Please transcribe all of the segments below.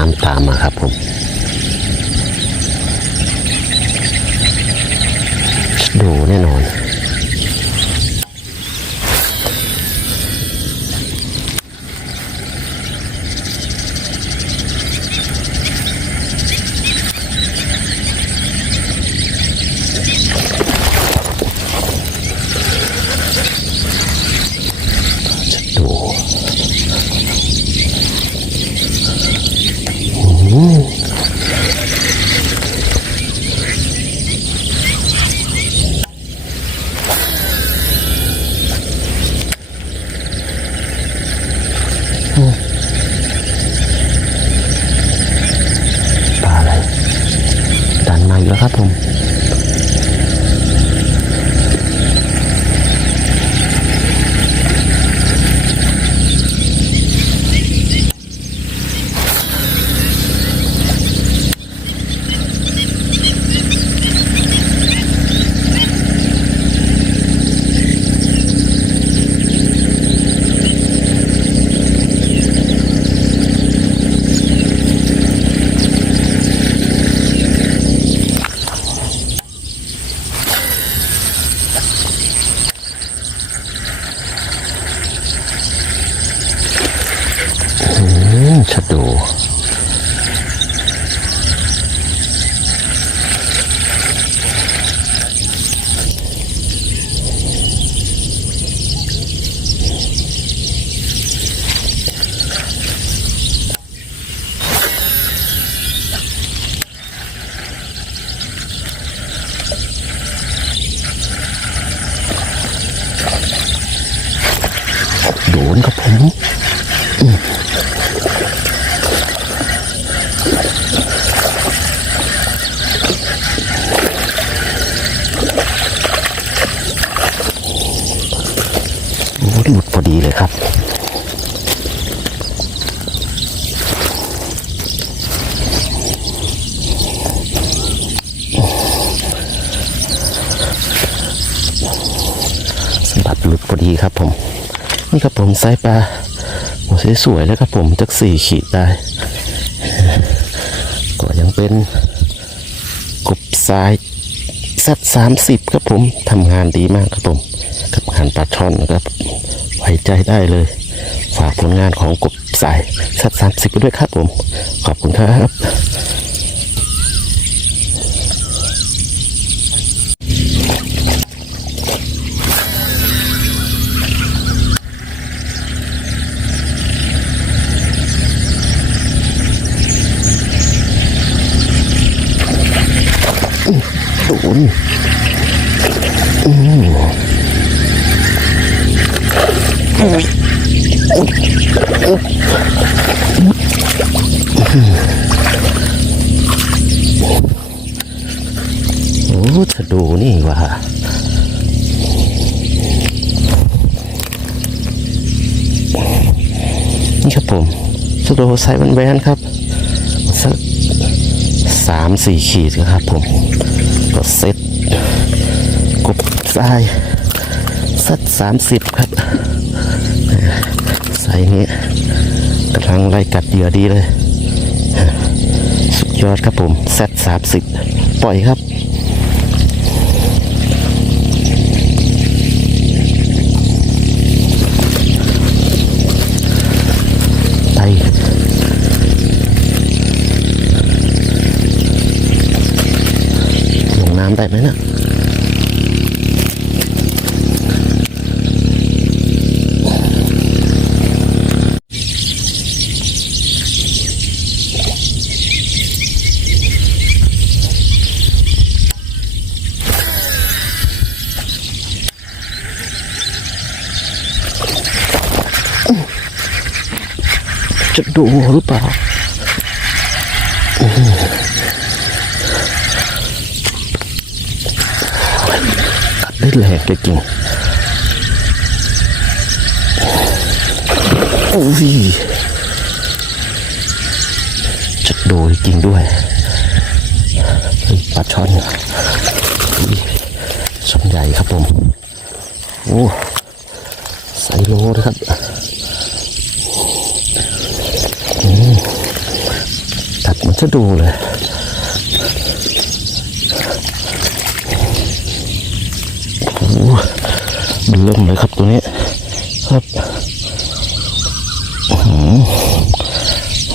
น้ำตามมาครับผมดูแน่นอน จะดู ปลาอะไร ดันมาอีกแล้วครับผม อืมชะโดูโด นครับผมหลุดพอดีเลยครับสมบัติหลุดพอดีครับผม นี่ครับผมไซปลาโอ้สวยๆเลยครับผมจักสี่ขีดได้ก็ยังเป็นกบทรายสัตสามสิบครับผมทำงานดีมากครับผมกับงานปลาช่อนนะครับไว้ใจได้เลย ฝากผลงานของกบสายสัตสามสิบไปด้วยครับผม ขอบคุณครับ โอ้จะดูนี่ว่านี่ครับผมสโดไซส์แวนๆครับสักสามสี่ขีดครับผม ก็เซ็ตกบทรายสักสามสิบครับ ไซส์นี้กำลังไล่กัดเหยื่อดีเลย สุดยอดครับผมเซตสามสิบปล่อยครับไปลงน้ำได้ไหมนะจะดู หรือเปล่าอืมกัดได้แรงจริงโอ้ยจะดูจริงด้วยปลาช่อนอุ้ยช่อนใหญ่ครับผม โอ้ไซโลนะครับ จะดูเลยโอ้โหมันเริ่มเลยครับตัวนี้ ครับอ๋ออ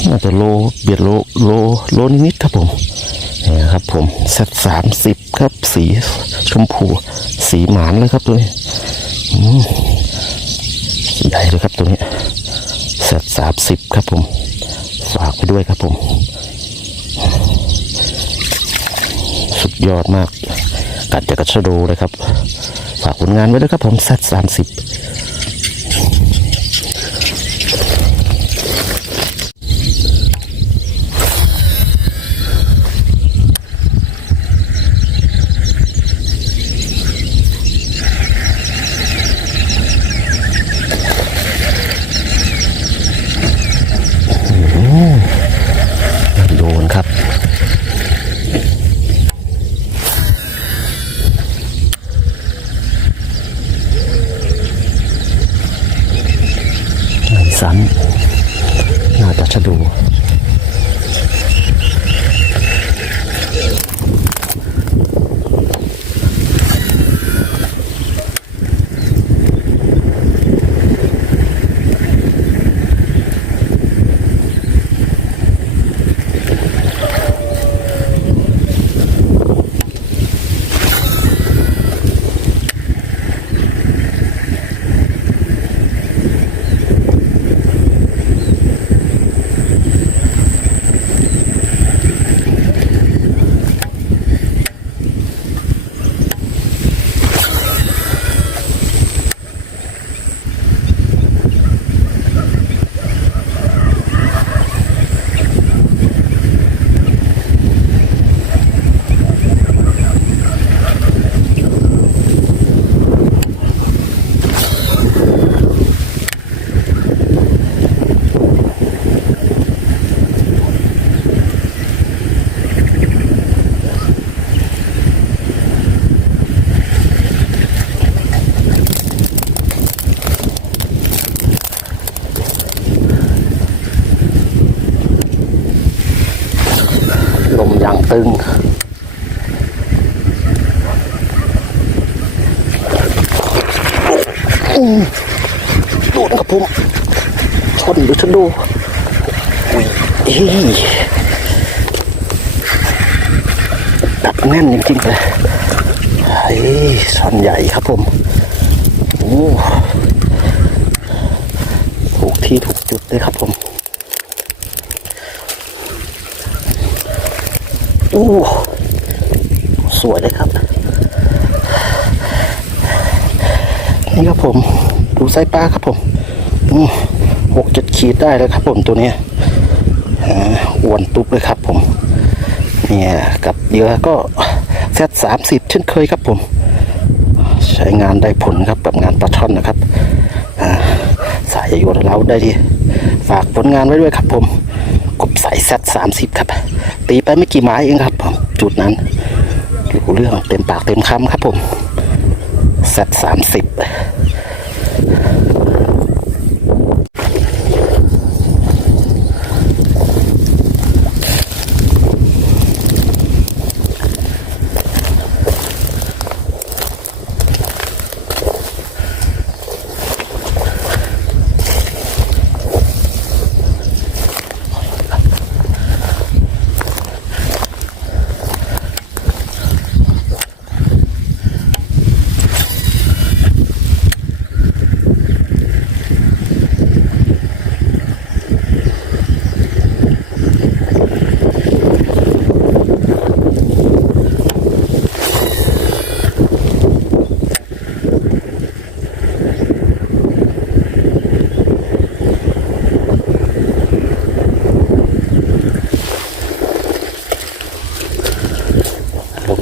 น่าจะโลเบียดโลโลโลนิดๆครับผมนี่ครับผมเซตสามสิบครับสีชมพู สีหมานเลยครับตัวนี้ใหญ่เลยครับตัวนี้เซตสามสิบครับผม ฝากไปด้วยครับผม สุดยอดมาก กัดจะกระชโดเลยครับ ฝากผลงานไว้ด้วยครับผมแซดสามสิบโดนครับ ไอ้ซ้ำน่าจะชะดู ชนหรือชนดูอุ้ยเอ้ยดับแน่นจริงๆเลยเฮ้ยช่อนใหญ่ครับผมโอ้ถูกที่ถูกจุดเลยครับผมโอ้สวยเลยครับ นี่ครับผม ดูไส้ปลาครับผมอืม เจ็ดขีดได้แล้วครับผมตัวนี้อ่าอ้วนตุ๊บเลยครับผมเนี่ยกับเหยื่อก็แซดสามสิบเช่นเคยครับผม ใช้งานได้ผลครับกับงานปลาช่อนนะครับอ่าสายโยนเราได้ดี ฝากผลงานไว้ด้วยครับผมกบสายแซดสามสิบครับ ตีไปไม่กี่ไม้เองครับผมจุดนั้นรู้เรื่องเต็มปากเต็มคำครับผมแซดสามสิบ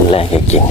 รุนแรงจริง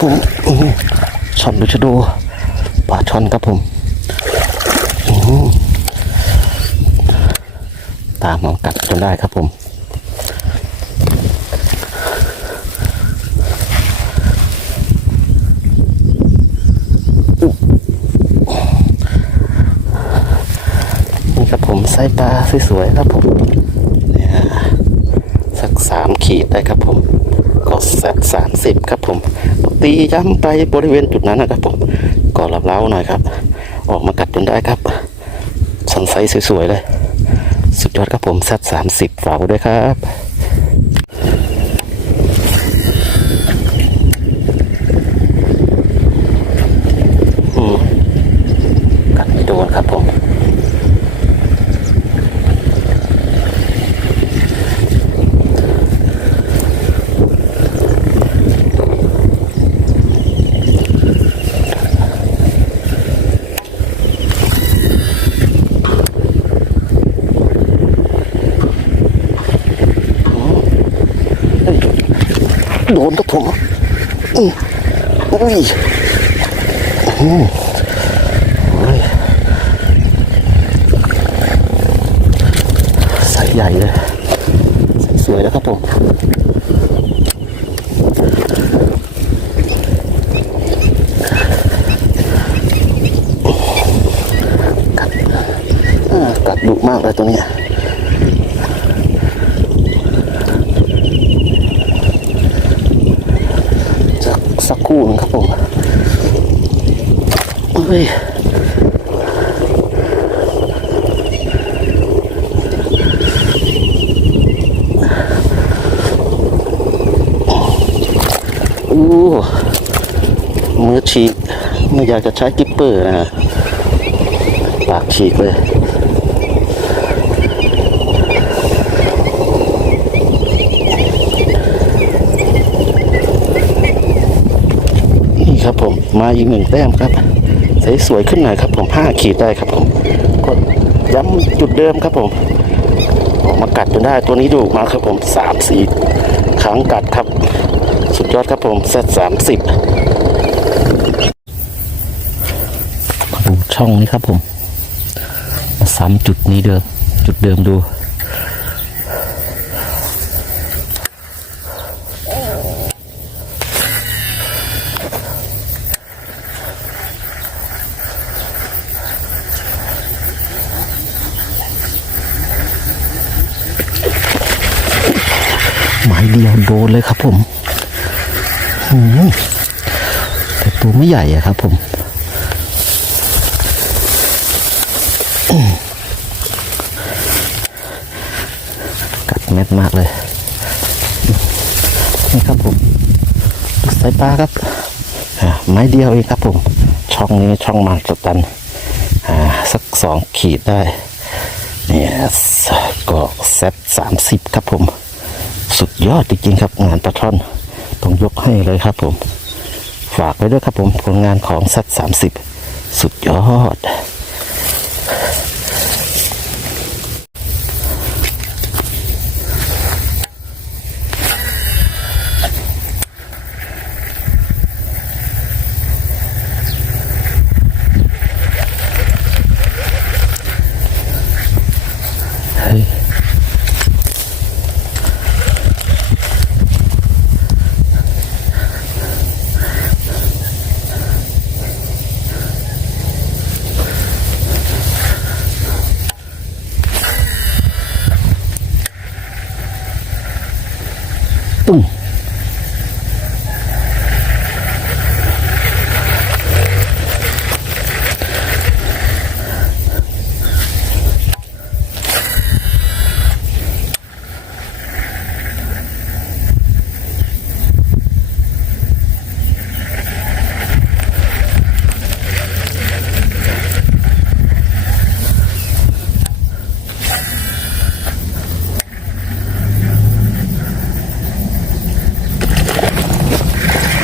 ดูหนครับผมอื้อหือช่อนดูชะโดปลาช่อนครับผมอื้อหือตามมากัดจนได้ครับผมนี่ครับผมไส้ปลาสวยๆครับผมสักสามขีดได้ครับผม ก็แซดสามสิบครับผม ตีย้ำไปบริเวณจุดนั้นนะครับผมก็รับเล้าหน่อยครับ ออกมากัดจนได้ครับสันไซส์สวยๆเลย สุดยอดครับผมแซดสามสิบฝากด้วยครับ อืมกัดไม่โดนครับผม โดนครับผมอืมอุ้ยอืมโอ้ยใส่ใหญ่เลยใส่สวยแล้วครับผมกัดอ่ากัดดุมากเลยตัวเนี้ย สั กสักครู่หนึงครับผมเฮ้ยอู้มือฉีกไม่อยากจะใช้กิปเปอร์นะปากฉีกเลย นี่ครับผ มาอีกหนึ่งแต้มครับใสสวยขึ้นหน่อยครับผมห้าขีดได้ครับผมก็ย้ำจุดเดิมครับผมออกมากัดจนได้ตัวนี้ดูมาครับผมสามสี่ครั้งกัดครับ สุดยอดครับผมเซตสามสิบดูช่องนี้ครับผมมาซ้ำจุดนี้เดิมจุดเดิมดู หมายเดียวโด นเลยครับผมแต่ตัวไม่ใหญ่อะครับผมกัดแม็ดมากเลย นี่ครับผมดูสายปลาครับไม้เดียวเองครับผม ช่องนี้ช่องมันสตันอ่าสักสองขีดได้เนี่ยก็เซตสามสิบครับผม สุดยอดจริงๆครับ งานปลาช่อนต้องยกให้เลยครับผม ฝากไว้ด้วยครับผมผลงานของซัดสามสิบสุดยอด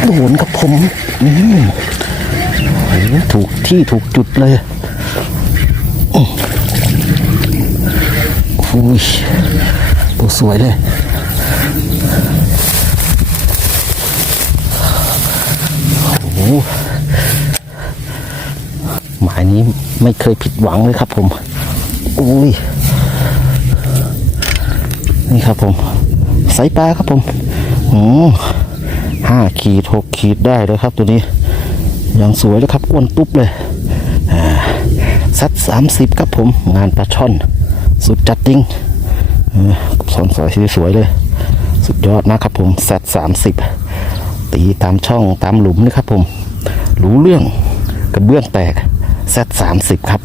โดนกับผมอืมถูกที่ถูกจุดเลยอุ้ยตัวสวยเลยโอ้โหหมายนี้ไม่เคยผิดหวังเลยครับผม อุ้ย นี่ครับผมไซปลาครับผมโอ้ ห้าขีดหกขีดได้เลยครับตัวนี้ยังสวยเลยครับอ้วนตุ๊บเลยอ่าซัดสามสิบครับผมงานปลาช่อน สุดจัดจริงเออสอนสวยสวยเลย สุดยอดนะครับผมแซดสามสิบตีตามช่องตามหลุมนี่ครับผม รู้เรื่องกระเบื้องแตกแซดสามสิบครับ